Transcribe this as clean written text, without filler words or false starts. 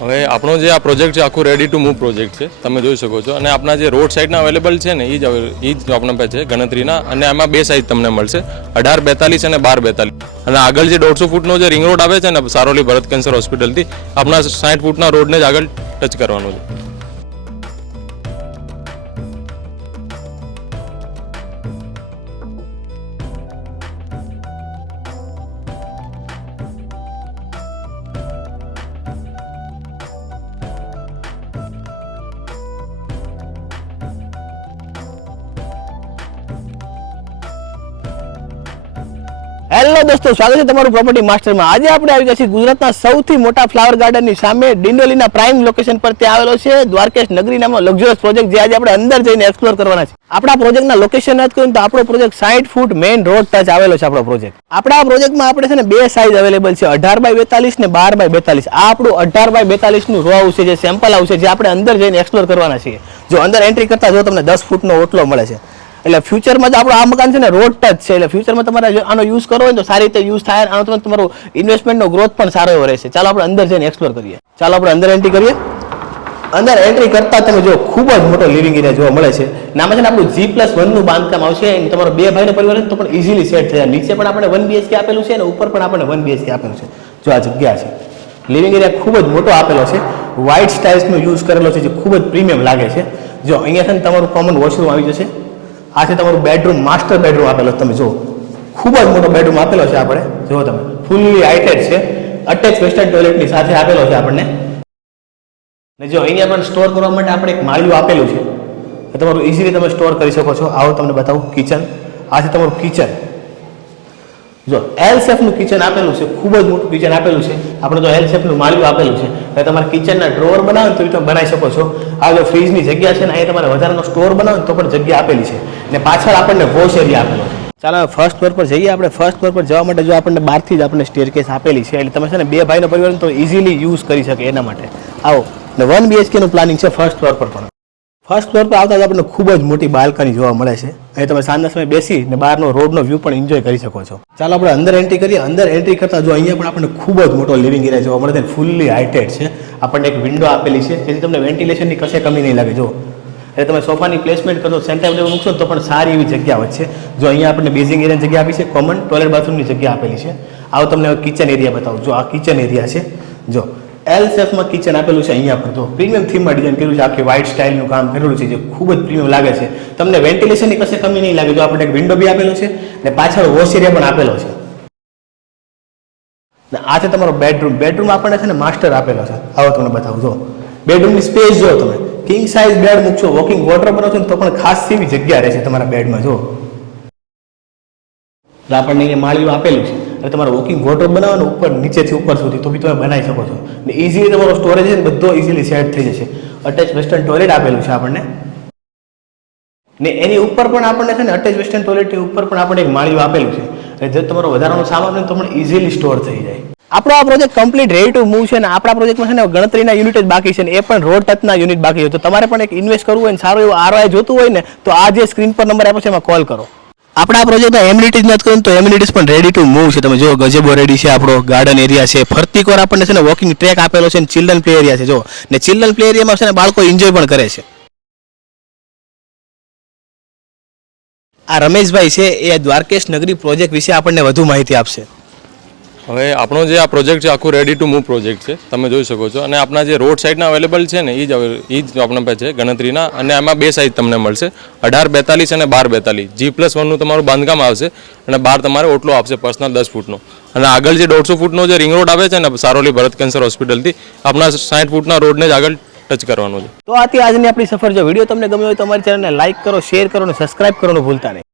હવે આપણો જે આ પ્રોજેક્ટ છે આખું રેડી ટુ મૂવ પ્રોજેક્ટ છે, તમે જોઈ શકો છો. અને આપણા જે રોડ સાઇડના અવેલેબલ છે ને એ જ આપણા પાસે છે ગણતરીના. અને આમાં બે સાઇઝ તમને મળશે, 1842 અને 1242. અને આગળ જે 150 ફૂટનો જે રિંગ રોડ આવે છે ને સારોલી ભરત કેન્સર હોસ્પિટલથી, આપણા 60 ફૂટના રોડને જ આગળ ટચ કરવાનું છે. હેલો દોસ્તો, સ્વાગત છે તમારું પ્રોપર્ટી માસ્ટરમાં. આજે આપણે આવી ગયા છીએ ગુજરાતના સૌથી મોટા ફ્લાવર ગાર્ડનની સામે ડિંડોલીના પ્રાઇમ લોકેશન પર ત્યાં આવેલો છે દ્વારકેશ નગરી નામનો લક્ઝરિયસ પ્રોજેક્ટ, જે આજે આપણે અંદર જઈને એક્સપ્લોર કરવાના છે. આપણા પ્રોજેક્ટના લોકેશન વાત કરીએ તો આપણો પ્રોજેક્ટ 60 ફૂટ મેઇન રોડ ટચ આવેલો છે. આપણો પ્રોજેક્ટ આપણા પ્રોજેક્ટમાં આપણે છે ને બે સાઇઝ અવેલેબલ છે, 18x42 ને 12x42. આ આપણું 18x42 નું રો હાઉસ છે, જે સેમ્પલ હાઉસ છે, જે આપણે અંદર જઈને એક્સપ્લોર કરવાના છીએ. જો અંદર એન્ટ્રી કરતા જો તમને 10 ફૂટનો ઓટલો મળે છે. એટલે ફ્યુચરમાં જો આપણો આ મકાન છે ને રોડ ટચ છે, એટલે ફ્યુચરમાં તમારે આનો યુઝ કરવો હોય તો સારી રીતે યુઝ થાય. આનો તમારું ઇન્વેસ્ટમેન્ટનો ગ્રોથ પણ સારો એવો રહેશે. ચાલો આપણે અંદર જઈને એક્સપ્લોર કરીએ. ચાલો આપણે અંદર એન્ટ્રી કરીએ. અંદર એન્ટ્રી કરતા તમે જો ખૂબ જ મોટો લિવિંગ એરિયા જોવા મળે છે. નામાં છે ને આપણું G+1 નું બાંધકામ આવશે. તમારો બે ભાઈનો પરિવાર તો પણ ઇઝીલી સેટ થઈ જાય. નીચે પણ આપણે 1 BHK આપેલું છે અને ઉપર પણ આપણે 1 BHK આપેલું છે. જો આ જગ્યા છે, લિવિંગ એરિયા ખૂબ જ મોટો આપેલો છે. વ્હાઇટ સ્ટાઇલ્સનો યુઝ કરેલો છે, જે ખૂબ જ પ્રીમિયમ લાગે છે. જો અહીંયા છે ને તમારું કોમન વોશરૂમ આવી જશે. આ છે તમારું બેડરૂમ, માસ્ટર બેડરૂમ આપેલો તમે જો, ખૂબ જ મોટો બેડરૂમ આપેલો છે. આપણે જો તમે ફૂલ્લી હાઇટેડ છે, અટેચ વેસ્ટર્ન ટોયલેટની સાથે આપેલો છે આપણને. ને જો અહીંયા પણ સ્ટોર કરવા માટે આપણે એક માળિયું આપેલું છે, એ તમારું ઇઝીલી તમે સ્ટોર કરી શકો છો. આવો તમને બતાવું કિચન. આ છે તમારું કિચન. જો એલ શેપનું કિચન આપેલું છે, ખૂબ જ મોટું કિચન આપેલું છે. આપણે તો એલ શેપનું માળિયું આપેલું છે, એટલે તમારે કિચનના ડ્રોવર બનાવો તો તમે બનાવી શકો છો. આ જો ફ્રીજની જગ્યા છે ને, અહીંયા તમારે વધારાનો સ્ટોર બનાવો તો પણ જગ્યા આપેલી છે. ને પાછળ આપણને વોશ એરિયા આપેલો છે. ચાલો ફર્સ્ટ ફ્લોર પર જઈએ. આપણે ફર્સ્ટ ફ્લોર પર જવા માટે જો આપણને બહારથી જ આપણને સ્ટેરકેસ આપેલી છે, એટલે તમે છે ને બે ભાઈનો પરિવાર તો ઇઝીલી યુઝ કરી શકે એના માટે. આવો ને 1 BHK નું પ્લાનિંગ છે ફર્સ્ટ ફ્લોર પર પણ. ફર્સ્ટ ફ્લોર પર આવતા જ આપણને ખૂબ જ મોટી બાલ્કની જોવા મળે છે. અહીં તમે સાંજના સમયે બેસી ને બહારનો રોડનો વ્યૂ પણ એન્જોય કરી શકો છો. ચાલો આપણે અંદર એન્ટ્રી કરીએ. અંદર એન્ટ્રી કરતા જો અહીંયા પણ આપણને ખૂબ જ મોટો લિવિંગ એરિયા જોવા મળે છે, ફૂલ્લી હાઇટેડ છે. આપણને એક વિન્ડો આપેલી છે, જેથી તમને વેન્ટિલેશનની કશે કમી નહીં લાગે. જો એટલે તમે સોફાની પ્લેસમેન્ટ કરો, સેન્ટર ટેબલ મૂકશો તો પણ સારી એવી જગ્યા વચ્ચે. જો અહીંયા આપણને બેઝિંગ એરિયાની જગ્યા આપી છે, કોમન ટોયલેટ બાથરૂમની જગ્યા આપેલી છે. આવો તમને કિચન એરિયા બતાવું. જો આ કિચન એરિયા છે. જો એલ શેપમાં કિચન આપેલું છે. અહીંયા પણ તો પ્રીમિયમ થીમમાં ડિઝાઇન કર્યું છે, આખી વ્હાઇટ સ્ટાઇલનું કામ કરેલું છે, જે ખૂબ જ પ્રીમિયમ લાગે છે. તમને વેન્ટિલેશનની કશે કમી નહીં લાગે. જો આપણે એક વિન્ડો બી આપેલો છે ને પાછળ વોશ એરિયા પણ આપેલો છે. આ છે તમારો બેડરૂમ. બેડરૂમ આપણને છે ને માસ્ટર આપેલો છે. આવો તમને બતાવું. જો બેડરૂમની સ્પેસ જો તમે કિંગ સાઇઝ બેડ મૂકશો, વોકિંગ વોર્ડરોબ બનાવશો ને તો પણ ખાસ એવી જગ્યા રહેશે તમારા બેડમાં. જો આપણને અહીંયા માળિયું આપેલું છે, એટલે તમારે વોકિંગ વોર્ડરોબ બનાવવાનો ઉપર નીચેથી ઉપર સુધી તો બી તમે બનાવી શકો છો. ને ઇઝીલી તમારો સ્ટોરેજ છે ને બધો ઇઝીલી સેટ થઈ જશે. અટેચ વેસ્ટર્ન ટોયલેટ આપેલું છે આપણને. ને એની ઉપર પણ આપણને છે ને અટેચ વેસ્ટર્ન ટોયલેટની ઉપર પણ આપણે એક માળિયું આપેલું છે, એટલે જો તમારો વધારાનો સામાન હોય તો પણ ઇઝીલી સ્ટોર થઈ જાય. આપણો આ project complete ready to move છે ને આપણા પ્રોજેક્ટમાં છે ને ગણતરીના યુનિટ જ બાકી છે, ને એ પણ રોડ ટચના યુનિટ બાકી છે. તો તમારે પણ એક ઇન્વેસ્ટ કરવું હોય ને સારું એવું ROI જોતું હોય ને તો આ જે સ્ક્રીન પર નંબર આપ્યો છે એમાં કોલ કરો. આપણા પ્રોજેક્ટના એમ્યુનિટીઝ નથી કરું તો એમ્યુનિટીઝ પણ રેડી ટુ મૂવ છે. તમે જો ગજેબો રેડી છે, આપણો ગાર્ડન એરિયા છે, ફરતી કોર આપણને છે ને વોકિંગ ટ્રેક આપેલો છે, ને ચિલ્ડ્રન પ્લે એરિયા છે. જો ને ચિલ્ડ્રન પ્લે એરિયામાં છે ને બાળકો એન્જોય પણ કરે છે. આ રમેશભાઈ છે, એ દ્વારકેશ નગરી પ્રોજેક્ટ વિશે આપણને વધુ માહિતી આપશે. હવે આપણો જે આ પ્રોજેક્ટ છે આખું રેડી ટુ મૂવ પ્રોજેક્ટ છે, તમે જોઈ શકો છો. અને આપણા જે રોડ સાઇડના અવેલેબલ છે ને એ જ આપણા પાસે છે ગણતરીના. અને આમાં બે સાઇઝ તમને મળશે, 1842 અને 1242. G+1 નું તમારું બાંધકામ આવશે અને બહાર તમારે ઓટલો આપશે પર્સનલ 10 ફૂટનો. અને આગળ જે 150 ફૂટનો જે રિંગ રોડ આવે છે ને સારોલી ભરત કેન્સર હોસ્પિટલથી, આપણા 60 ફૂટના રોડને જ આગળ ટચ કરવાનું છે. તો આથી આજની આપણી સફર. જો વિડીયો તમને ગમ્યો હોય તો અમારી ચેનલને લાઇક કરો, શેર કરો અને સબસ્ક્રાઇબ કરવાનું ભૂલતા નહીં.